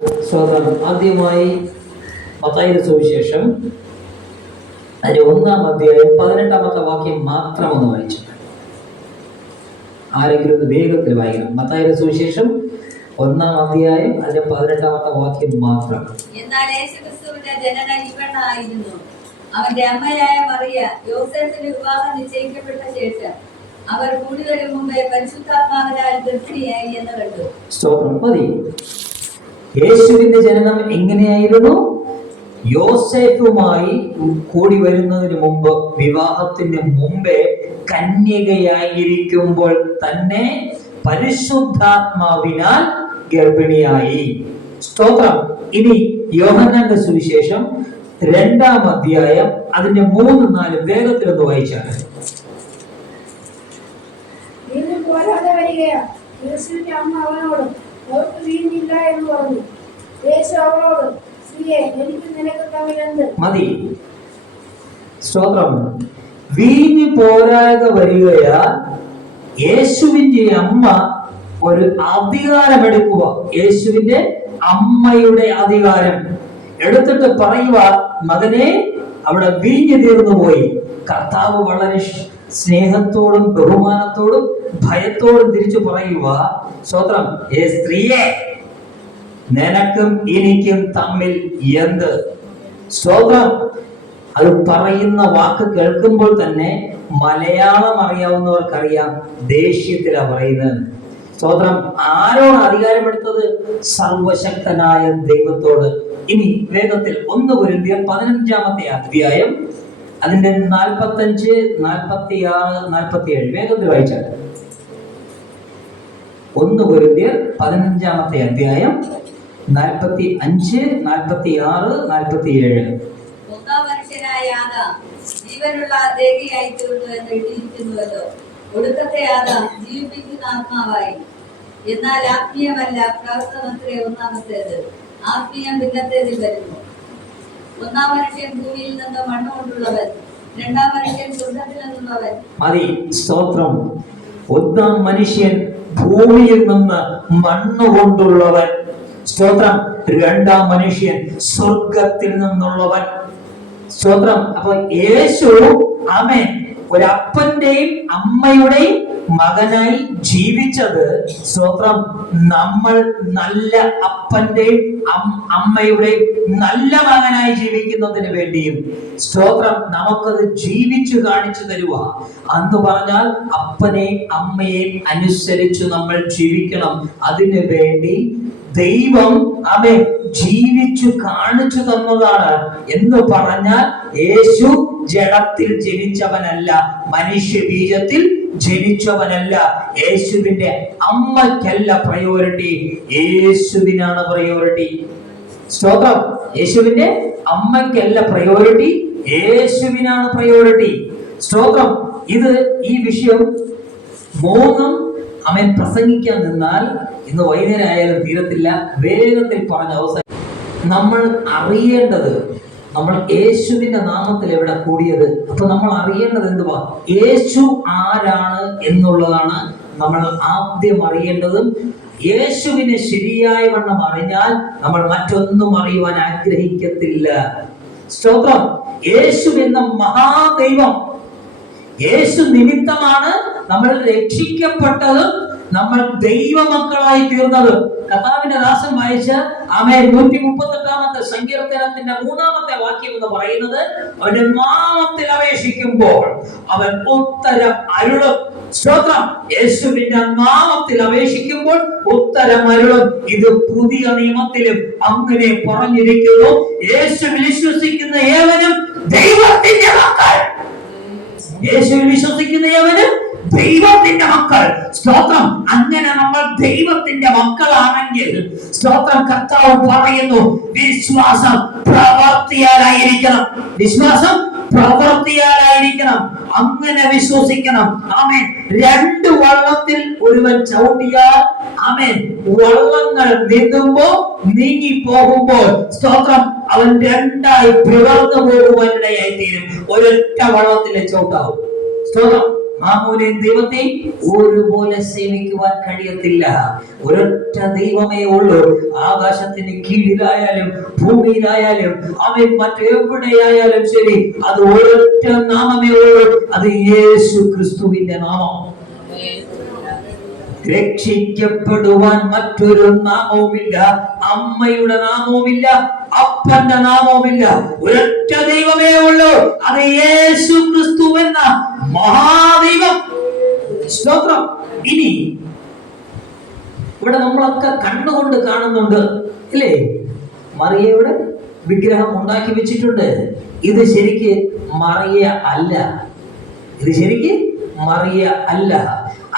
സ്തോത്രം ആദ്യമായി പത്തായിരം സുവിശേഷം അതിന്റെ ഒന്നാം അധ്യായം പതിനെട്ടാമത്തെ വാക്യം മാത്രം ഒന്ന് വായിച്ചു ആരെങ്കിലും ഒന്ന് വേഗത്തിൽ വായിക്കണം. മത്തായിയുടെ സുവിശേഷം ഒന്നാം അധ്യായം അതിന്റെ പതിനെട്ടാമത്തെ വാക്യം മാത്രം. അവന്റെ അമ്മയായ മറിയ യോസഫിന് വിവാഹം നിശ്ചയിക്കപ്പെട്ട ശേഷം അവർ കൂടി വരും മുമ്പേ പരിശുദ്ധാത്മാവിനാൽ ഗർഭിണിയായി എന്ന് കണ്ടു. സ്തോത്രം. മതി. യേശുവിന്റെ ജനനം എങ്ങനെയായിരുന്നു? യോസേഫുമായി കൂടി വരുന്നതിന് മുമ്പ് വിവാഹത്തിന് മുമ്പേ കന്യകയായിരിക്കുമ്പോൾ തന്നെ പരിശുദ്ധാത്മാവിനാൽ ഗർഭിണിയായി. സ്തോത്രം. ഇനി യോഹന്നാന്റെ സുവിശേഷം രണ്ടാം അധ്യായം അതിന്റെ മൂന്ന് നാല് വേഗത്തിലൊന്ന് വായിച്ചാണ്. പോരാതെ വരികയാ. യേശുവിന്റെ അമ്മ അവനോട് അവർക്ക് വീഞ്ഞില്ല എന്ന് പറഞ്ഞു. യേശു അവളോട് സ്ത്രീയെ എനിക്ക് നിനക്ക് തമ്മിൽ മതി. സ്തോത്രം. വീഞ്ഞ് പോരാതെ വരികയാ യേശുവിന്റെ അമ്മ ഒരു അധികാരമെടുക്കുക. യേശുവിന്റെ അമ്മയുടെ അധികാരം. എടുത്തിട്ട് പറയുക മകനെ അവിടെ വീഞ്ഞ് തീർന്നു പോയി കർത്താവ് വളരെ സ്നേഹത്തോടും ബഹുമാനത്തോടും ഭയത്തോടും തിരിച്ചു പറയുക സ്വത്രം ഏ സ്ത്രീയെ നിനക്കും എനിക്കും തമ്മിൽ എന്ത്? സ്വത്രം അത് പറയുന്ന വാക്ക് കേൾക്കുമ്പോൾ തന്നെ മലയാളം അറിയാവുന്നവർക്കറിയാം ദേഷ്യത്തിലാ പറയുന്നത്. സ്വത്രം ആരോട് അധികാരമെടുത്തത്? സർവശക്തനായ ദൈവത്തോട്. ഇനി വേഗത്തിൽ ഒന്ന് കുരുന്തിയർ പതിനഞ്ചാമത്തെ അധ്യായം അതിന്റെ നാൽപ്പത്തഞ്ച് നാൽപ്പത്തി ആറ് നാൽപ്പത്തി ഏഴ് വേഗത്തിൽ വായിച്ചാൽ ഒന്ന് കുരുന്തിയർ പതിനഞ്ചാമത്തെ അധ്യായം നാൽപ്പത്തി അഞ്ച് നാൽപ്പത്തി ആറ് നാൽപ്പത്തി ഏഴ് ജീവനുള്ള എന്നാൽ ആത്മീയമല്ല പ്രവർത്തനത്തിലെ ഒന്നാമത്തേത്. ആത്മീയം ഭിന്നത്തേതിൽ വരുന്നു. ഒന്നാം മനുഷ്യൻ ഭൂമിയിൽ നിന്ന് മണ്ണ് കൊണ്ടുള്ളവൻ രണ്ടാം മനുഷ്യൻ സ്വർഗത്തിൽ നിന്നുള്ളവൻ അതെ സ്തോത്രം. ഒന്നാം മനുഷ്യൻ ഭൂമിയിൽ നിന്ന് മണ്ണ് കൊണ്ടുള്ളവൻ. സ്തോത്രം. രണ്ടാം മനുഷ്യൻ സ്വർഗത്തിൽ നിന്നുള്ളവൻ. സ്തോത്രം. അപ്പൊ യേശു ആമേൻ. ഒരപ്പന്റെയും അമ്മയുടെയും മകനായി ജീവിച്ചത് സ്വത്രം നമ്മൾ നല്ല അപ്പന്റെയും അമ്മയുടെ നല്ല മകനായി ജീവിക്കുന്നതിന് വേണ്ടിയും സ്തോത്രം നമുക്കത് ജീവിച്ചു കാണിച്ചു തരുക അന്ന് പറഞ്ഞാൽ അപ്പനെയും അമ്മയെയും അനുസരിച്ച് നമ്മൾ ജീവിക്കണം. അതിന് വേണ്ടി ദൈവം അവൻ ജീവിച്ചു കാണിച്ചു തന്നതാണ് എന്ന് പറഞ്ഞാൽ യേശു ജഡത്തിൽ ജനിച്ചവനല്ല മനുഷ്യ ബീജത്തിൽ ജനിച്ചവനല്ല. യേശുവിന്റെ അമ്മയ്ക്കല്ല പ്രയോറിറ്റി യേശുവിനാണ് പ്രയോറിറ്റി സ്തോത്രം. യേശുവിന്റെ അമ്മയ്ക്കല്ല പ്രയോറിറ്റി യേശുവിനാണ് പ്രയോറിറ്റി സ്തോത്രം. ഇത് ഈ വിഷയം മൂന്നും അവൻ പ്രസംഗിക്കാൻ നിന്നാൽ ഇന്ന് വൈദ്യനായാലും തീരത്തില്ല. വേഗത്തിൽ പറഞ്ഞ അവസരം നമ്മൾ അറിയേണ്ടത് നമ്മൾ യേശുവിന്റെ നാമത്തിൽ എവിടെ കൂടിയത്? അപ്പൊ നമ്മൾ അറിയേണ്ടത് എന്തുവാ? യേശു ആരാണ് എന്നുള്ളതാണ് നമ്മൾ ആദ്യം അറിയേണ്ടതും. യേശുവിനെ ശരിയായ വണ്ണം അറിഞ്ഞാൽ നമ്മൾ മറ്റൊന്നും അറിയുവാൻ ആഗ്രഹിക്കത്തില്ല. സ്തോത്രം. യേശു എന്ന മഹാദൈവം. യേശു നിമിത്തമാണ് നമ്മൾ രക്ഷിക്കപ്പെട്ടതും നമ്മൾ ദൈവമക്കളായി തീർന്നത്. കഥാവിന്റെ ദാസൻ വായിച്ച ആമേ നൂറ്റി മുപ്പത്തി എട്ടാമത്തെ സങ്കീർത്തനത്തിന്റെ മൂന്നാമത്തെ വാക്യം എന്ന് പറയുന്നത് അവന്റെ നാമത്തിൽ അപേക്ഷിക്കുമ്പോൾ അവൻ ഉത്തരം അരുളും. സ്തോത്രം. യേശുവിന്റെ നാമത്തിൽ അപേക്ഷിക്കുമ്പോൾ ഉത്തരം അരുളും. ഇത് പുതിയ നിയമത്തിലും അങ്ങനെ പറഞ്ഞിരിക്കുന്നു. യേശു വിശ്വസിക്കുന്ന ഏവനും ദൈവത്തിന്റെ മക്കൾ യേശുവിൽ വിശ്വസിക്കുന്ന ഏവനും ദൈവത്തിന്റെ മക്കൾ. സ്തോത്രം. അങ്ങനെ നമ്മൾ ദൈവത്തിന്റെ മക്കളാണെങ്കിൽ സ്തോത്രം കർത്താവ് പറയുന്നു വിശ്വാസം പ്രവർത്തിയാലായിരിക്കണം. വിശ്വാസം പ്രവർത്തിയാലായിരിക്കണം. അങ്ങനെ വിശ്വസിക്കണം. ആമേൻ. രണ്ട് വള്ളത്തിൽ ഒരുവൻ ചവിട്ടിയാൽ ആമേൻ വള്ളങ്ങൾ നീങ്ങുമ്പോ നീങ്ങി പോകുമ്പോൾ സ്തോത്രം അവൻ രണ്ടായി പിളർന്നു പോകുവാനിടയായി തീരും ഒരൊറ്റ വള്ളത്തിലെ ചവിട്ടാവും. സ്തോത്രം. മാമൂനെയും ദൈവത്തെ ഒരുപോലെ സേവിക്കുവാൻ കഴിയത്തില്ല. ഒരൊറ്റ ദൈവമേ ഉള്ളൂ. ആകാശത്തിന് കീഴിലായാലും ഭൂമിയിലായാലും അവൻ മറ്റെവിടെയായാലും ശരി അത് ഒരൊറ്റ നാമമേ ഉള്ളൂ. അത് യേശു ക്രിസ്തുവിന്റെ നാമം. രക്ഷിക്കപ്പെടുവാൻ മറ്റൊരു നാമവുമില്ല. അമ്മയുടെ നാമവുമില്ല. അപ്പന്റെ നാമവുമില്ല. ഒരൊറ്റ ദൈവമേ ഉള്ളൂ. അത് യേശു ക്രിസ്തു എന്ന മഹാദൈവം. സ്തോത്രം. ഇനി ഇവിടെ നമ്മളൊക്കെ കണ്ണുകൊണ്ട് കാണുന്നുണ്ട്. അല്ലേ മറിയയുടെ വിഗ്രഹം ഉണ്ടാക്കി വെച്ചിട്ടുണ്ട്. ഇത് ശരിക്ക് മറിയ അല്ല. ഇത് ശരിക്ക് മറിയ അല്ല.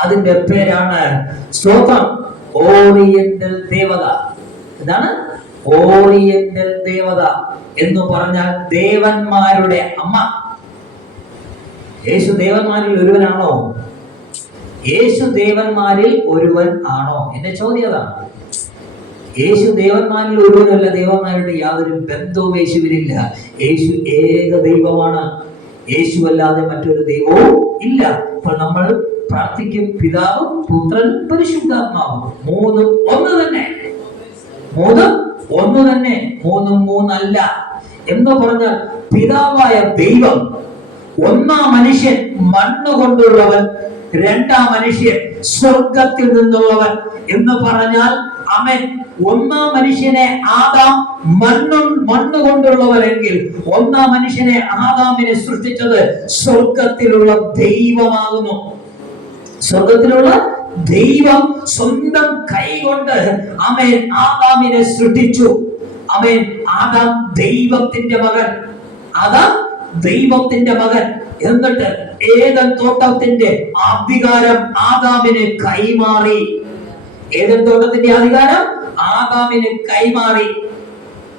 അതിന്റെ പേരാണ് സ്തോത്രം. ഓറിയന്റൽ ദേവത. എന്താണ് ഓറിയന്റൽ ദേവത എന്ന് പറഞ്ഞാൽ ദേവന്മാരുടെ അമ്മ. യേശു ദേവന്മാരിൽ ഒരുവനാണോ? യേശു ദേവന്മാരിൽ ഒരുവൻ ആണോ? എന്റെ ചോദ്യം അതാണ്. യേശു ദേവന്മാരിൽ ഒരുവനല്ല ദേവന്മാരുടെ യാതൊരു ബന്ധവും യേശുവിനില്ല യേശു ഏക ദൈവമാണ്. യേശു അല്ലാതെ മറ്റൊരു ദൈവവും ഇല്ല. അപ്പോൾ നമ്മൾ പ്രാർത്ഥിക്കും പിതാവും പുത്രനും പരിശുദ്ധാത്മാവും. മൂന്നും ഒന്ന് തന്നെ. മൂന്നും ഒന്ന് തന്നെ മൂന്നും മൂന്നല്ല. എന്ന് പറഞ്ഞാൽ പിതാവായ ദൈവം ഒന്നാം മനുഷ്യൻ മണ്ണ് കൊണ്ടുള്ളവൻ രണ്ടാം മനുഷ്യൻ സ്വർഗത്തിൽ നിന്നുള്ളവൻ എന്ന് പറഞ്ഞാൽ അവൻ ഒന്നാം മനുഷ്യനെ ആദാം മണ്ണും മണ്ണ് കൊണ്ടുള്ളവരെങ്കിൽ ഒന്നാം മനുഷ്യനെ ആദാമിനെ സൃഷ്ടിച്ചത് സ്വർഗത്തിലുള്ള ദൈവമാകുന്നു. സ്വർഗത്തിലുള്ള ദൈവം സ്വന്തം കൈകൊണ്ട് അമേൻ ആദാമിനെ സൃഷ്ടിച്ചു. അമേൻ ആദാം ദൈവത്തിന്റെ മകൻ. ആദാം ദൈവത്തിന്റെ മകൻ. എന്നിട്ട് ഏതൻ തോട്ടത്തിന്റെ അധികാരം ആദാമിന് കൈമാറി. ഏതൻ തോട്ടത്തിന്റെ അധികാരം? ആദാമിന് കൈമാറി.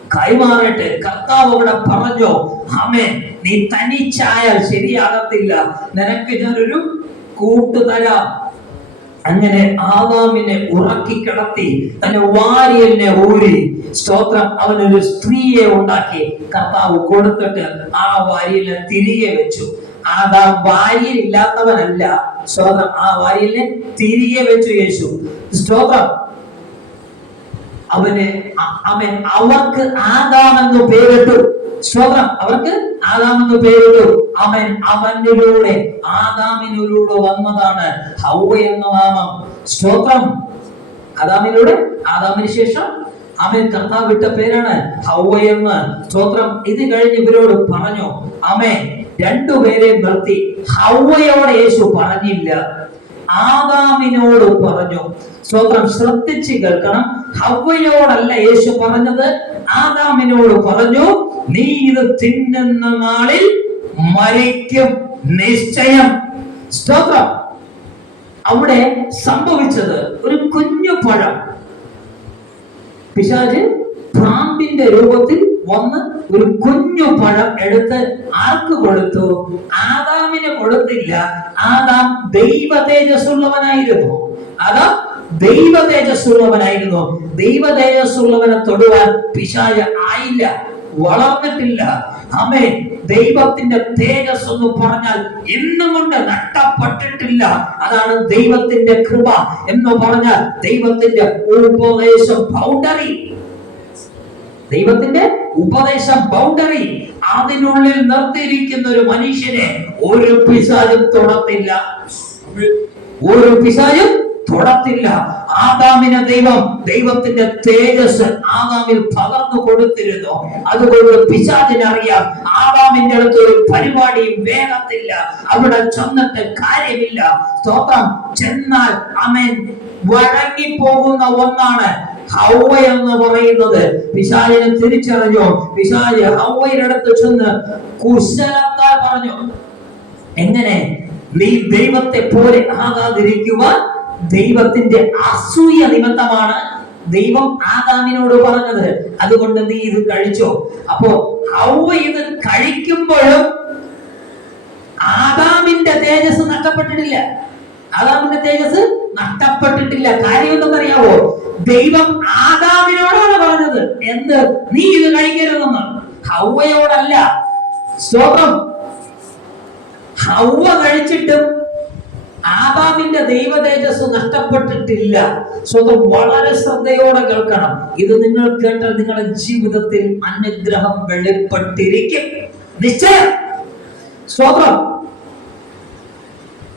കൈമാറിട്ട് കർത്താവ് അവിടെ പറഞ്ഞോ ആമേ നീ തനിച്ചായാൽ ശരിയാകത്തില്ല. നിനക്ക് ഞാനൊരു കൂട്ട് തരാം അങ്ങനെ ആദാമിനെ ഉറക്കി കിടത്തി തന്റെ വാരിയലിനെ ഊരി സ്തോത്രം അവനൊരു സ്ത്രീയെ ഉണ്ടാക്കി കർത്താവ് കൊടുത്തിട്ട് ആ വാരിയലിനെ തിരികെ വെച്ചു. ആദാം വാരിയൽ ഇല്ലാത്തവനല്ല സ്തോത്രം ആ വാരിയലിനെ തിരികെ വെച്ചു യേശു. സ്തോത്രം അവന് അവൻ അവർക്ക് ആദാമെന്ന് പേരിട്ടു. സ്തോത്രം അവർക്ക് ആദാമെന്ന് പേരിട്ടു. അവൻ അവനിലൂടെ ആദാമിനിലൂടെ വന്നതാണ് ഹൗവ എന്ന നാമം. സ്തോത്രം. ആദാമിലൂടെ ആദാമിന് ശേഷം അവൻ കർത്താവ് വിട്ട പേരാണ് ഹൗവ എന്ന്. സ്തോത്രം. ഇത് കഴിഞ്ഞ് ഇവരോട് പറഞ്ഞു അമേ രണ്ടുപേരെ നിർത്തി. ഹൗവയോട് യേശു പറഞ്ഞില്ല. ആദാമിനോട് പറഞ്ഞു. സ്തോത്രം. ശ്രദ്ധിച്ച് കേൾക്കണം. ഹൗവയോടല്ല യേശു പറഞ്ഞത്. ആദാമിനോട് പറഞ്ഞു നീ ഇത് തിന്നുന്ന നാളിൽ മരിക്കും. നിശ്ചയം. സ്തോത്രം അവിടെ സംഭവിച്ചത് ഒരു കുഞ്ഞു പഴം. പിശാജ് പ്രാമ്പിന്റെ രൂപത്തിൽ വന്ന് ഒരു കുഞ്ഞു പഴം എടുത്ത് ആർക്ക് കൊടുത്തു? ആദാമിന് കൊടുത്തില്ല. ആദാം ദൈവ തേജസ്സുള്ളവനായിരുന്നു ആദാം ദൈവ തേജസ്സുള്ളവനായിരുന്നു ദൈവ തേജസ്സുള്ളവനെ തൊടുവാൻ പിശാച ആയില്ല വളർന്നിട്ടില്ല. അമേ ദൈവത്തിന്റെ തേജസ് എന്ന് പറഞ്ഞാൽ എന്നും കൊണ്ട് നഷ്ടപ്പെട്ടിട്ടില്ല. അതാണ് ദൈവത്തിന്റെ കൃപ എന്ന് പറഞ്ഞാൽ ദൈവത്തിന്റെ ഉപദേശം ബൗണ്ടറി. ദൈവത്തിന്റെ ഉപദേശം ബൗണ്ടറി. അതിനുള്ളിൽ നിർത്തിയിരിക്കുന്ന ഒരു മനുഷ്യനെ ഒരു പിശാചും തൊടത്തില്ല. ഒരു പിശാചും തൊടത്തില്ല. ആദാമിനെ ദൈവം ദൈവത്തിന്റെ തേജസ് ആദാമിൽ പകർന്നു കൊടുത്തിരുന്നു. അതുകൊണ്ട് പിശാചിനറിയാം ആദാമിന്റെ അടുത്ത് ഒരു പരിപാടിയും വേഗത്തില്ല. അവിടെ ചെന്നിട്ട് കാര്യമില്ല. സ്തോത്രം. ചെന്നാൽ അമേൻ വഴങ്ങിപ്പോകുന്ന ഒന്നാണ് ഹൗവ എന്ന് പറയുന്നത്. പിശാചിനെ തിരിച്ചറിഞ്ഞു? പിശാച് ഹൗവയുടെ അടുത്ത് ചെന്ന് കുശലത്താൽ പറഞ്ഞു. എങ്ങനെ? നീ ദൈവത്തെ പോലെ ആകാതിരിക്കുവാൻ ദൈവത്തിന്റെ അസൂയ നിമിത്തമാണ് ദൈവം ആദാമിനോട് പറഞ്ഞത്. അതുകൊണ്ട് നീ ഇത് കഴിച്ചോ. അപ്പോ ഹൗവ ഇത് കഴിക്കുമ്പോഴും ആദാമിന്റെ തേജസ് നഷ്ടപ്പെട്ടിട്ടില്ല. ആദാമിന്റെ തേജസ് നഷ്ടപ്പെട്ടിട്ടില്ല. കാര്യം എന്തെന്നറിയാവോ ദൈവം ആദാമിനോടാണ് പറഞ്ഞത് എന്ത് നീ ഇത് കഴിക്കരുതെന്ന്. ഹൗവയോടല്ല. സ്തോത്രം. ഹൗവ കഴിച്ചിട്ടും ആദാമിന്റെ ദൈവ തേജസ് നഷ്ടപ്പെട്ടിട്ടില്ല. സ്വന്തം വളരെ ശ്രദ്ധയോടെ കേൾക്കണം. ഇത് നിങ്ങൾ കേട്ടാൽ നിങ്ങളുടെ ജീവിതത്തിൽ അനുഗ്രഹം വെളിപ്പെട്ടിരിക്കും. നിശ്ചയം. സ്വന്തം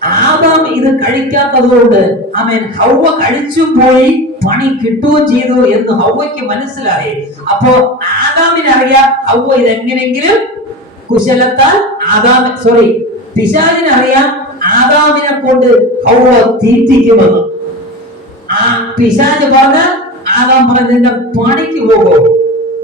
ആദാം ഇത് കഴിക്കാത്തതുകൊണ്ട് അവൻ ഹൗവ കഴിച്ചു പോയി പണി കിട്ടുകയും ചെയ്തു എന്ന് ഹൗവയ്ക്ക് മനസ്സിലായി. അപ്പോ ആദാമിന് അറിയാം ഹൗവ ഇത് എങ്ങനെയെങ്കിലും കുശലത്താൽ ആദാം സോറി പിശാചിനറിയാം ആദാമിനെ കൊണ്ട് ഹൗവ തീറ്റിക്കുമെന്ന്. ആ പിശാജ് പറഞ്ഞ ആദാം പറഞ്ഞ നിന്റെ പണിക്ക് പോകും.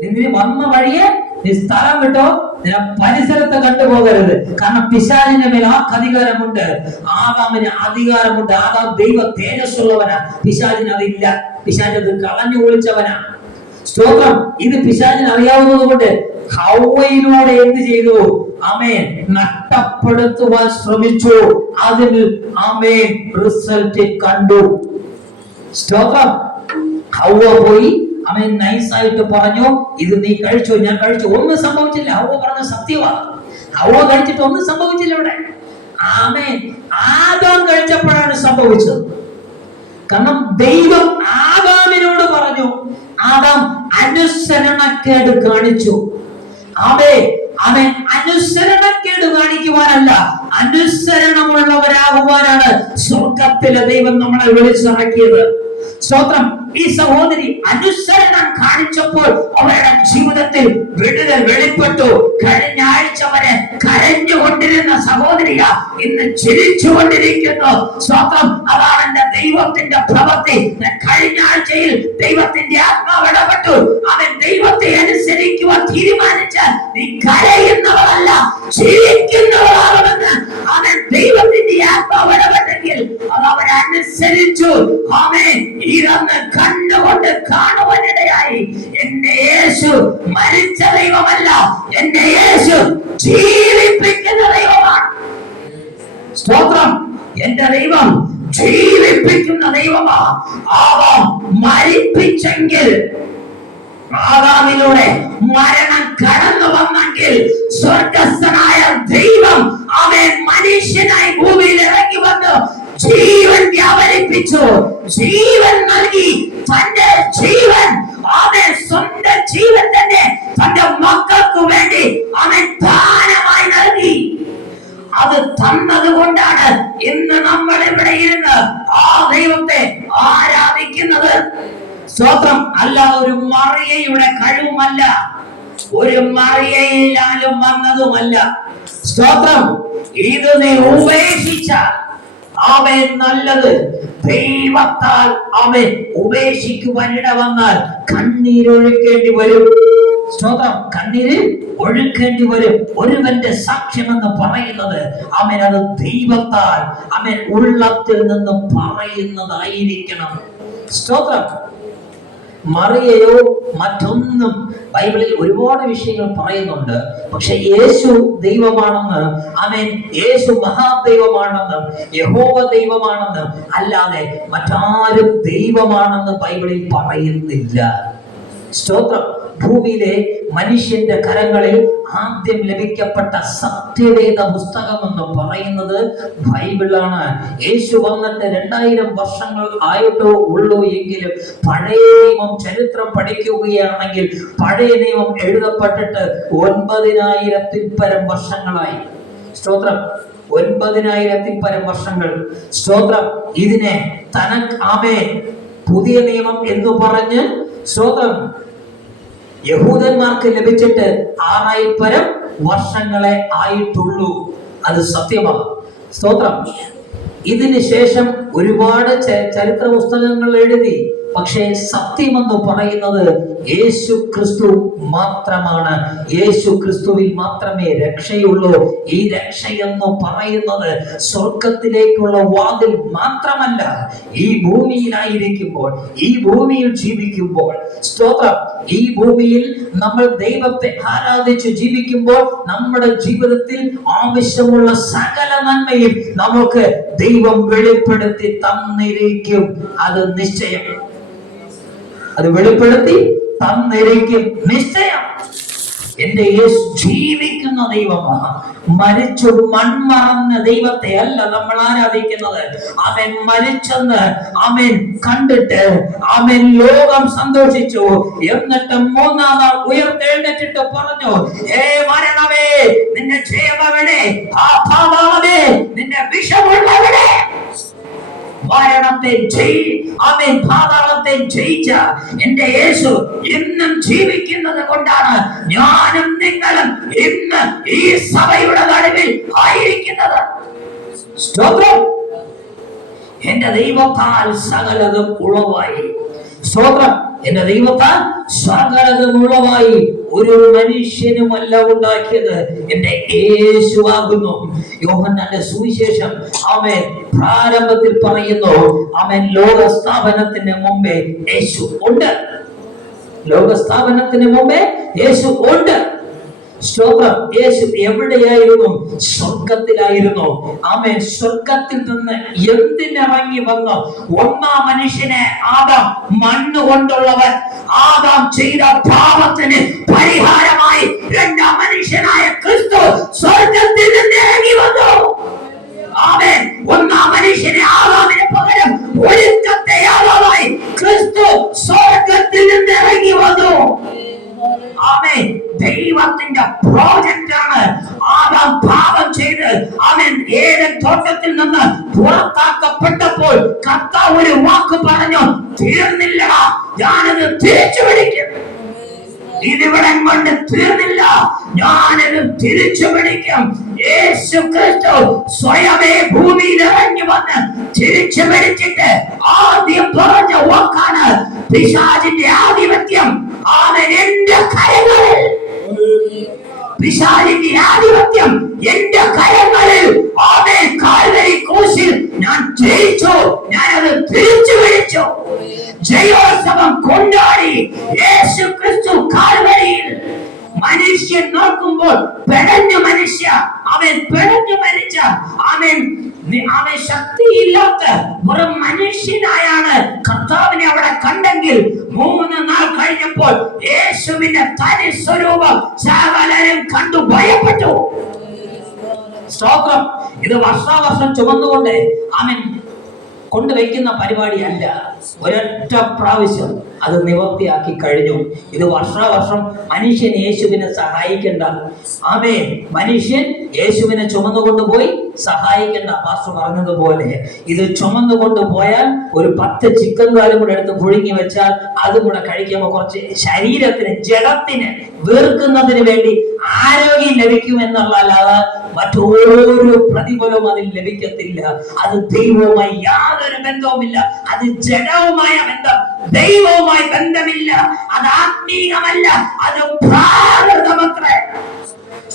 നിന്നിന് വന്ന വഴിയെ നീ സ്ഥലം വിട്ടോ. നിന്നെ പരിസരത്ത് കണ്ടുപോകരുത്. കാരണം പിശാചിന്റെ മേൽ ആർക്ക് അധികാരമുണ്ട്? ആദാമിന് അധികാരമുണ്ട്. ആദാം ദൈവ തേജസ്സുള്ളവനാ. പിശാചിന് അതില്ല. അത് കളഞ്ഞു ഒളിച്ചവനാ. സ്തോത്രം. ഇത് പിശാചിന് അറിയാവുന്നത് കൊണ്ട് ഹൗവയിലൂടെ എന്ത് ചെയ്തു? ആമേൻ. നഷ്ടപ്പെടുത്തുവാൻ ശ്രമിച്ചു. അതിൽ ആമേൻ റിസൾട്ട് കണ്ടു. സ്റ്റോപ്പ് ഹൗവ പോയി. അവൻ നൈസായിട്ട് പറഞ്ഞു. ഇത് നീ കഴിച്ചു? ഞാൻ കഴിച്ചു. ഒന്നും സംഭവിച്ചില്ല. ഹൗവ പറഞ്ഞ സത്യമാണ് ഹൗവ കഴിച്ചിട്ട് ഒന്നും സംഭവിച്ചില്ല ഇവിടെ. ആമേൻ. ആദാം കഴിച്ചപ്പോഴാണ് സംഭവിച്ചത്. കാരണം ദൈവം ആദാമിനോട് പറഞ്ഞു. ആദാം അനുസരണക്കേട് കാണിച്ചു. അവേ അവൻ അനുസരണക്കേട് കാണിക്കുവാനല്ല അനുസരണമുള്ളവരാകുവാനാണ് സ്വർഗത്തിലെ ദൈവം നമ്മളെ വിളിച്ചിറക്കിയത്. സ്തോത്രം ഈ സഹോദരി അനുസരണം കാണിച്ചപ്പോൾ അവരുടെ ജീവിതത്തിൽ വിടുതൽ വെളിപ്പെട്ടു. കഴിഞ്ഞ ആഴ്ച വരെ കരഞ്ഞുകൊണ്ടിരുന്ന സഹോദരിയ ഇന്ന് ചിരിച്ചുകൊണ്ടിരിക്കുന്നു. സ്തോത്രം അതാണ് എന്റെ ദൈവത്തിന്റെ പ്രവൃത്തി. കഴിഞ്ഞ ആഴ്ചയിൽ ദൈവത്തിന്റെ ആത്മാവ് ഇടപെട്ടു. ദൈവത്തെ അനുസരിക്കുവാൻ തീരുമാനിച്ച് നീ കരയുന്നവളല്ല ജീവിക്കുന്നവളാകുമെന്ന് അവൻ ദൈവത്തിന്റെ ആത്മാവ് ഇടപെട്ടെങ്കിൽ അത് അനുസരിച്ചു. അവൻ ഇറന്ന് കണ്ടുകൊണ്ട് കാണുവാനിടയായി. എന്റെ യേശു മരിച്ച ദൈവമല്ല എന്റെ യേശു ജീവിപ്പിക്കുന്ന ദൈവമാണ്. സ്തോത്രം. എന്റെ ദൈവം ജീവിപ്പിക്കുന്ന ദൈവമാ ആവാം മരിപ്പിച്ചെങ്കിൽ ആദാമിലൂടെ മരണം കടന്നു വന്നെങ്കിൽ സ്വർഗസ്ഥനായ ദൈവം അവൻ മനുഷ്യനായി ഭൂമിയിൽ ഇറങ്ങി വന്നു ജീവൻ വ്യാപരിപ്പിച്ചു. ജീവൻ നൽകി തന്റെ ജീവൻ അവൻ സ്വന്തം ജീവൻ തന്നെ തന്റെ മക്കൾക്ക് വേണ്ടി അവൻ ദാനമായി നൽകി അത് തന്നത് കൊണ്ടാണ് ഇന്ന് നമ്മൾ ഇവിടെ ഇരുന്ന് ആ ദൈവത്തെ ആരാധിക്കുന്നത് സ്തോത്രം അല്ല ഒരു മറിയയുടെ കഴിവുമല്ല ഒരു മറിയയിലാലും വന്നതുമല്ല. സ്തോത്രം. ഇത് നീ ഉപേക്ഷിച്ച അവൻ നല്ലത്. ദൈവത്താൽ അവൻ ഉപേക്ഷിക്കുവാൻ ഇട വന്നാൽ കണ്ണീരൊഴുക്കേണ്ടി വരും. സ്തോത്രം. കണ്ണീര് ഒഴുക്കേണ്ടി വരും. ഒരുവന്റെ സാക്ഷ്യം എന്ന് പറയുന്നത് അവൻ അത് ദൈവത്താൽ അവൻ ഉള്ളത്തിൽ നിന്ന് പറയുന്നതായിരിക്കണം. സ്തോത്രം. മറിയയോ മറ്റൊന്നും ബൈബിളിൽ ഒരുപാട് വിഷയങ്ങൾ പറയുന്നുണ്ട്. പക്ഷെ യേശു ദൈവമാണെന്ന് ആമേൻ യേശു മഹാദൈവമാണെന്ന് യഹോവ ദൈവമാണെന്ന് അല്ലാതെ മറ്റാരും ദൈവമാണെന്ന് ബൈബിളിൽ പറയുന്നില്ല. സ്തോത്രം. ഭൂമിയിലെ മനുഷ്യന്റെ കരങ്ങളിൽ ആദ്യം ലഭിക്കപ്പെട്ട സത്യവേദ പുസ്തകം എന്ന് പറയുന്നത് ബൈബിളാണ്. യേശു വന്നിട്ട് രണ്ടായിരം വർഷങ്ങൾ ആയിട്ടോ ഉള്ളൂ എങ്കിലും പഴയ നിയമം ചരിത്രം പഠിക്കുകയാണെങ്കിൽ പഴയ നിയമം എഴുതപ്പെട്ടിട്ട് ഒൻപതിനായിരത്തിൽ പരം വർഷങ്ങളായി. സ്തോത്രം. ഒൻപതിനായിരത്തിൽ പരം വർഷങ്ങൾ. സ്തോത്രം. ഇതിനെ തനക്ക് ആമേ പുതിയ നിയമം എന്ന് പറഞ്ഞ് സ്തോത്രം. യഹൂദന്മാർക്ക് ലഭിച്ചിട്ട് ആറായി പരം വർഷങ്ങളെ ആയിട്ടുള്ളൂ. അത് സത്യമാണ്. സ്തോത്രം. ഇതിന് ശേഷം ഒരുപാട് ചരിത്ര പുസ്തകങ്ങൾ എഴുതി പക്ഷേ സത്യമെന്ന് പറയുന്നത് യേശു ക്രിസ്തു മാത്രമാണ്. യേശു ക്രിസ്തുവിൽ മാത്രമേ രക്ഷയുള്ളൂ. ഈ രക്ഷയെന്ന് പറയുന്നത് സ്വർഗത്തിലേക്കുള്ള വാതിൽ മാത്രമല്ല ഈ ഭൂമിയിലായിരിക്കുമ്പോൾ ഈ ഭൂമിയിൽ ജീവിക്കുമ്പോൾ. സ്തോത്രം. ഈ ഭൂമിയിൽ നമ്മൾ ദൈവത്തെ ആരാധിച്ച് ജീവിക്കുമ്പോൾ നമ്മുടെ ജീവിതത്തിൽ ആവശ്യമുള്ള സകല നന്മയും നമുക്ക് ദൈവം വെളിപ്പെടുത്തി തന്നിരിക്കും. അത് നിശ്ചയം. അത് വെളിപ്പെടുത്തി തന്നിരിക്കും നിശ്ചയം. എന്റെ യേശു ജീവിക്കുന്ന ദൈവമാണ് മരിച്ചു മൺമറന്ന ദൈവത്തെ അല്ല നമ്മൾ ആരാധിക്കുന്നത്. അവൻ മരിച്ചെന്ന് അവൻ കണ്ടിട്ട് അവൻ ലോകം സന്തോഷിച്ചു. എന്നിട്ട് മൂന്നാം നാൾ ഉയർത്തെഴുന്നേറ്റിട്ട് പറഞ്ഞു ഏ മരണമേ നിന്റെ ക്ഷേമവിടെ നിന്റെ വിഷമുള്ളവിടെ മരണത്തെ ജയി അവൻ പാതാളത്തെ ജയിച്ച എന്റെ യേശു ഇന്നും ജീവിക്കുന്നത് കൊണ്ടാണ് ഞാനും നിങ്ങളും ഇന്ന് ഈ സഭയുടെ നടുവിൽ ആയിരിക്കുന്നത്. എന്റെ ദൈവത്താൽ സകലതും ഉളവായി. സ്തോത്രം. എന്റെ ദൈവത്താൽ സകലതും ഉളവായി ഒരു മനുഷ്യനുമല്ല ഉണ്ടാക്കിയത്. എന്റെ യേശുവാകുന്നു യോഹന്നാന്റെ സുവിശേഷം അവൻ പ്രാരംഭത്തിൽ പറയുന്നു അവൻ ലോകസ്ഥാപനത്തിന് മുമ്പേ യേശു ഉണ്ട്. ലോകസ്ഥാപനത്തിന് മുമ്പേ യേശു ഉണ്ട്. സ്തോത്രം യേശു എവിടെയായിരുന്നു? സ്വർഗത്തിലായിരുന്നു. ആമേൻ. സ്വർഗത്തിൽ നിന്ന് എന്തിനിറങ്ങി വന്നു? ഒന്നാം മനുഷ്യനെ ആദാം മണ്ണ് കൊണ്ടുള്ളവൻ. ആദാം ചെയ്ത പാപത്തിന് പരിഹാരമായി രണ്ടാം മനുഷ്യനായ ക്രിസ്തു സ്വർഗത്തിൽ നിന്ന് ഇറങ്ങി വന്നു. ദൈവത്തിന്റെ പ്രോജക്റ്റാണ് ആദാം പാപം ചെയ്ത് അവൻ ഏഴൻ തോട്ടത്തിൽ നിന്ന് പുറത്താക്കപ്പെട്ടപ്പോൾ കത്ത ഒരു വാക്ക് പറഞ്ഞു തീർന്നില്ല ഞാനത് തിരിച്ചു പിടിക്കും. ഇതിവിടം കൊണ്ട് തീർന്നില്ല ഞാനത് തിരിച്ചു പിടിക്കും. യേശു ക്രിസ്തു സ്വയമേ ഭൂമിയിൽ ഇറങ്ങി വന്ന് തിരിച്ചു പിടിച്ചിട്ട് ആദ്യം പറഞ്ഞ വാക്കാണ് പിശാചിന്റെ ആധിപത്യം അവൻ എന്റെ കരങ്ങളിൽ പിശാചിന്റെ ആധിപത്യം എന്റെ കരങ്ങളിൽ ആമേ കാൽവരി ക്രൂശിൽ ഞാൻ ജയിച്ചു. ഞാനത് തിരിച്ചു വിളിച്ചു. ജയോത്സവം കൊണ്ടാടി യേശു ക്രിസ്തു കാൽവരിയിൽ. മനുഷ്യൻ നോക്കുമ്പോൾ പെടഞ്ഞു മനുഷ്യ അവൻ പെടഞ്ഞു മരിച്ച അവൻ നി- അവൻ ശക്തിയില്ലാത്ത വെറും മനുഷ്യനായാണ്. കർത്താവിനെ അവിടെ കണ്ടെങ്കിൽ മൂന്ന് നാൾ കഴിഞ്ഞപ്പോൾ യേശുവിന്റെ തനി സ്വരൂപം സകലരും കണ്ടു ഭയപ്പെട്ടു. സ്തോത്രം. ഇത് വർഷാവർഷം ചുമന്നുകൊണ്ട് അവൻ കൊണ്ടുവയ്ക്കുന്ന പരിപാടിയല്ല. ഒരൊറ്റ പ്രാവശ്യം അത് നിവർത്തിയാക്കി കഴിഞ്ഞു. ഇത് വർഷാവർഷം മനുഷ്യൻ യേശുവിനെ സഹായിക്കേണ്ട. ആമേ മനുഷ്യൻ യേശുവിനെ ചുമന്നുകൊണ്ട് പോയി സഹായിക്കേണ്ട. പാസ്റ്റർ പറഞ്ഞതുപോലെ ഇത് ചുമന്നുകൊണ്ട് പോയാൽ ഒരു പത്ത് ചിക്കൻ കാലും കൂടെ എടുത്ത് പുഴുങ്ങി വെച്ചാൽ അതും കൂടെ കഴിക്കുമ്പോൾ കുറച്ച് ശരീരത്തിന് ജഡത്തിന് വീർക്കുന്നതിന് വേണ്ടി ആരോഗ്യം ലഭിക്കും എന്നുള്ളതല്ലാതെ മറ്റൊരു പ്രതിഫലവും അതിൽ ലഭിക്കത്തില്ല. അത് ദൈവവുമായി യാതൊരു ബന്ധവുമില്ല. അത് ജഡവുമായ ബന്ധം. ദൈവവുമായി ബന്ധമില്ല. അത് ആത്മീകമല്ല. അത് പ്രാകൃതമത്രേ.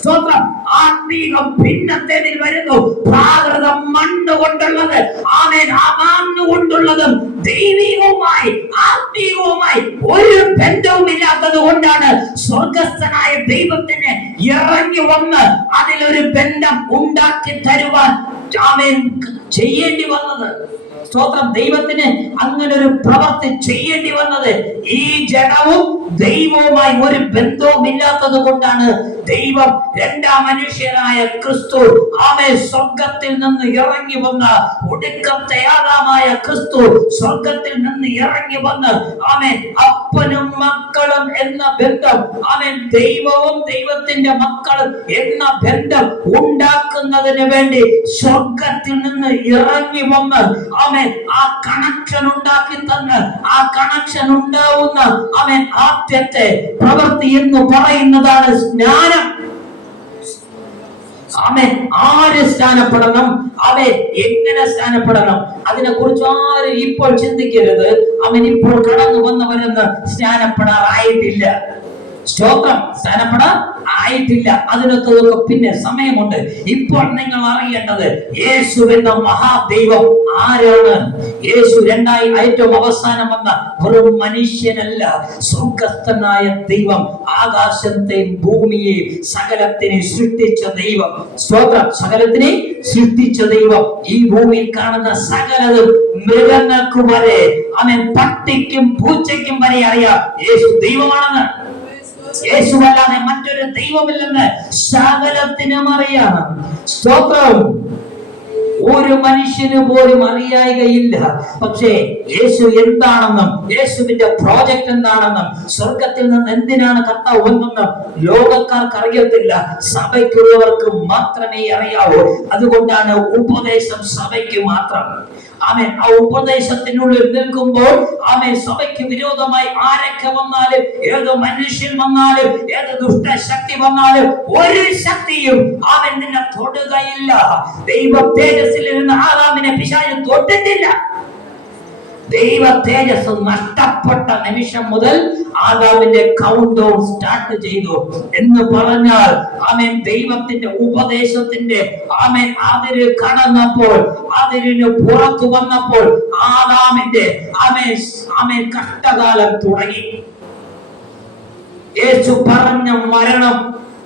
സ്തോത്രം. ആത്മീകം ഭിന്നത്തേതിൽ വരുന്നു. പ്രാകൃതം മണ്ണ് കൊണ്ടുള്ളത് ആമേൻ. ആ മണ്ണ് കൊണ്ടുള്ളതും ദൈവികവുമായി ആത്മീകവുമായി ഒരു ബന്ധവുമില്ലാത്തത് കൊണ്ടാണ് സ്വർഗസ്ഥനായ ദൈവത്തിന് ഇറങ്ങി വന്ന് അതിലൊരു ബന്ധം ഉണ്ടാക്കി തരുവാൻ ആമേൻ ചെയ്യേണ്ടി വന്നത്. സ്തോത്രം. ദൈവത്തിന് അങ്ങനെ ഒരു പ്രവർത്തി ചെയ്യേണ്ടി വന്നത് ഈ ജഡവും ദൈവവുമായി ഒരു ബന്ധവും ഇല്ലാത്തത് കൊണ്ടാണ്. ദൈവം രണ്ടാം മനുഷ്യനായ ക്രിസ്തു ആമെ സ്വർഗത്തിൽ നിന്ന് ഇറങ്ങി വന്ന് ഒടുക്കത്തെ ആദാമായ ക്രിസ്തു സ്വർഗത്തിൽ നിന്ന് ഇറങ്ങി വന്ന് ആമേൻ അപ്പനും മക്കളും എന്ന ബന്ധം ആമേൻ ദൈവവും ദൈവത്തിന്റെ മക്കളും എന്ന ബന്ധം ഉണ്ടാക്കുന്നതിന് വേണ്ടി സ്വർഗത്തിൽ നിന്ന് ഇറങ്ങി വന്ന് അവൻ ആ കണക്ഷൻ ഉണ്ടാക്കി തന്ന് ആ കണക്ഷൻ ഉണ്ടാവുന്ന അവൻ ആദ്യത്തെ പ്രവൃത്തി എന്ന് പറയുന്നതാണ് സ്നാനം. അവൻ ആര് സ്ഥാനപ്പെടണം അവൻ എങ്ങനെ സ്ഥാനപ്പെടണം അതിനെ കുറിച്ച് ആരും ഇപ്പോൾ ചിന്തിക്കരുത്? അവൻ ഇപ്പോൾ കടന്നു വന്നവരെന്ന് സ്നാനപ്പെടാറായിട്ടില്ല. സ്തോത്രം സ്ഥാനപ്പെടാൻ ആയിട്ടില്ല. അതിനൊക്കെ പിന്നെ സമയമുണ്ട്. ഇപ്പോൾ നിങ്ങൾ അറിയേണ്ടത് യേശു എന്ന മഹാദൈവം ആരാണ്? യേശു രണ്ടായി ഏറ്റവും അവസാനം വന്ന ഒരു മനുഷ്യനല്ല. സ്വർഗസ്ഥനായ ദൈവം ആകാശത്തെയും ഭൂമിയെയും സകലത്തിനെ സൃഷ്ടിച്ച ദൈവം. സ്തോത്രം സകലത്തിനെ സൃഷ്ടിച്ച ദൈവം. ഈ ഭൂമിയിൽ കാണുന്ന സകലതും മൃഗങ്ങൾക്ക് വരെ അവൻ പട്ടിക്കും പൂച്ചയ്ക്കും വരെ അറിയാം. യേശു ദൈവമാണെന്ന്. യേശുവല്ലാതെ മറ്റൊരു ദൈവമില്ലെന്ന് ശകലത്തിനും അറിയാം. സ്തോത്രം. ഒരു മനുഷ്യന് പോലും അറിയായികയില്ല. പക്ഷേ യേശു എന്താണെന്നും യേശുവിന്റെ പ്രോജക്റ്റ് എന്താണെന്നും സ്വർഗത്തിൽ നിന്ന് എന്തിനാണ് കർത്താവ് വന്നെന്നും ലോകക്കാർക്ക് അറിയത്തില്ല. സഭയ്ക്കുള്ളവർക്ക് മാത്രമേ അറിയാവൂ. അതുകൊണ്ടാണ് ഉപദേശം സഭയ്ക്ക് മാത്രം. ആമേൻ. ആ ഉപദേശത്തിനുള്ളിൽ നിൽക്കുമ്പോൾ ആമേ സഭയ്ക്ക് വിരോധമായി ആരൊക്കെ വന്നാലും ഏത് മനുഷ്യൻ വന്നാലും ഏത് ദുഷ്ടശക്തി വന്നാലും ഒരു ശക്തിയും അവൻ നിന്നെ തൊടുകയില്ല. ദൈവ തേജസ്സിൽ നിന്ന് ആദാമിനെ പിശാച് തൊട്ടിട്ടില്ല. ദൈവ തേജസ് നഷ്ടപ്പെട്ട നിമിഷം മുതൽ ആദാമിന്റെ കൗണ്ട് ഡൗൺ സ്റ്റാർട്ട് ചെയ്തു എന്ന് പറഞ്ഞാൽ ആമേൻ ദൈവത്തിന്റെ ഉപദേശത്തിന്റെ ആമേൻ അതിര് കടന്നപ്പോൾ അതിരിന് പുറത്തു വന്നപ്പോൾ ആദാമിന്റെ ആമേൻ ആമേൻ കഷ്ടകാലം തുടങ്ങി. യേശു പറഞ്ഞ മരണം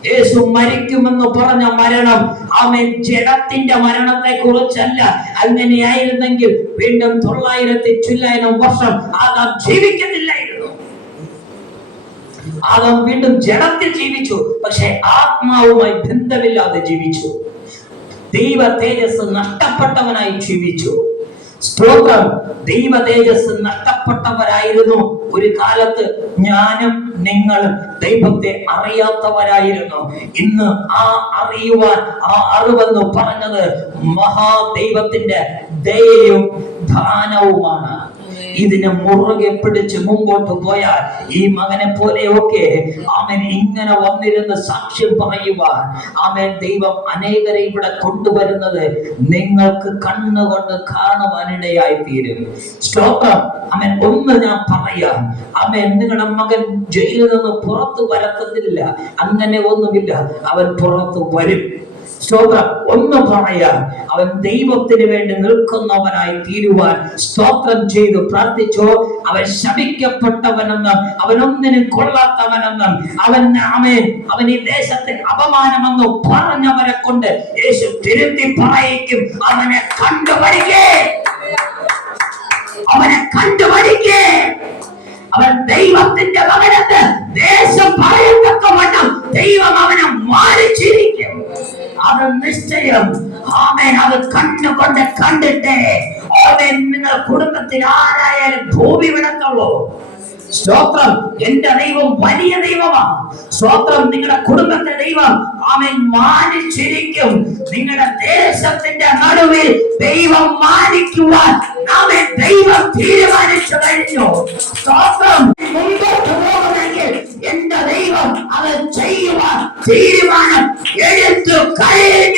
യേശു മരിക്കുമെന്ന് പറഞ്ഞ മരണം അവൻ ജഡത്തിന്റെ മരണത്തെ കുറിച്ചല്ല അങ്ങനെയായിരുന്നെങ്കിൽ വീണ്ടും തൊള്ളായിരത്തി ചില്ലായിരം വർഷം ആദാം ജീവിക്കുന്നില്ലായിരുന്നു. ആദാം വീണ്ടും ജഡത്തിൽ ജീവിച്ചു പക്ഷെ ആത്മാവുമായി ബന്ധമില്ലാതെ ജീവിച്ചു. ദൈവ തേജസ് നഷ്ടപ്പെട്ടവനായി ജീവിച്ചു. സ്തോത്രം ദൈവ തേജസ് നഷ്ടപ്പെട്ടവരായിരുന്നു. ഒരു കാലത്ത് ഞാനും നിങ്ങൾ ദൈവത്തെ അറിയാത്തവരായിരുന്നു. ഇന്ന് ആ അറിയുവാൻ ആ അറിവെന്ന് പറഞ്ഞത് മഹാദൈവത്തിന്റെ ദയയും ദാനവുമാണ് ഇതിനെ മുറുകെ പിടിച്ച് മുമ്പോട്ട് പോയാൽ ഈ മകനെ പോലെയൊക്കെ അവൻ ഇങ്ങനെ വന്നിരുന്ന് സാക്ഷ്യം പറയുവാൻ അവൻ ദൈവം അനേകരെ ഇവിടെ കൊണ്ടുവരുന്നത് നിങ്ങൾക്ക് കണ്ണുകൊണ്ട് കാണുവാനിടയായി തീരും ശ്ലോകം അവൻ ഒന്ന് ഞാൻ പറയാം. അവൻ നിങ്ങളുടെ മകൻ ജയിലിൽ നിന്ന് പുറത്തു വരത്തത്തില്ല അങ്ങനെ ഒന്നുമില്ല. അവൻ പുറത്തു വരും. സ്തോത്രം ഒന്ന് പറയാ അവൻ ദൈവത്തിന് വേണ്ടി നിൽക്കുന്നവനായി തീരുവാൻ സ്തോത്രം ചെയ്തു. പ്രാർത്ഥിച്ചു അവൻ ശപിക്കപ്പെട്ടവനെന്നും അവനൊന്നിനും കൊള്ളാത്തവനെന്നും അവൻ അവൻ അവൻ ഈ ദേശത്തിൽ അപമാനമെന്ന് പറഞ്ഞവരെ കൊണ്ട് യേശു തിരുത്തി പറയിക്കും. അവനെ കണ്ടുവരികേ അവനെ കണ്ടുവരികേ അവൻ ദൈവത്തിന്റെ മകനെന്ന് ദേശം പറയത്തക്കവണ്ണം ദൈവം അവനെ മാനിച്ചിരിക്കും അത് നിശ്ചയം. ആമേൻ. അത് കണ്ണുകൊണ്ട് കണ്ടിട്ടേ. ആമേൻ. നിങ്ങൾ കുടുംബത്തിൽ ആരായാലും ഭൂമി വിടത്തുള്ളൂ. സ്തോത്രം. എന്റെ ദൈവം വലിയ ദൈവമാണ്. സ്തോത്രം. നിങ്ങളുടെ കുടുംബത്തെ ദൈവം അവൻ മാനിച്ചിരിക്കും. നിങ്ങളുടെ ദേശത്തിന്റെ നടുവിൽ ദൈവം മാനിക്കുവാൻ അവൻ ദൈവം തീരുമാനിച്ചു കഴിഞ്ഞു. സ്തോത്രം. മുമ്പോട്ട് പോകുന്നെങ്കിൽ എന്റെ ദൈവം അത് ചെയ്യുവാൻ തീരുമാനം എടുത്തു കഴിഞ്ഞു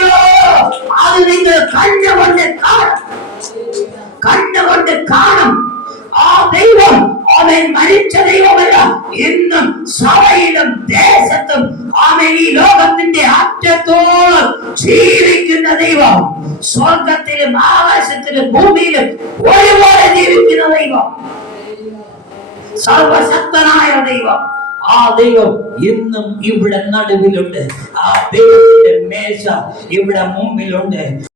ആ ദൈവം ഇന്നും ഇവിടെ നടുവിലുണ്ട്. ആ ദൈവത്തിന്റെ മേശ ഇവിടെ മുമ്പിലുണ്ട്.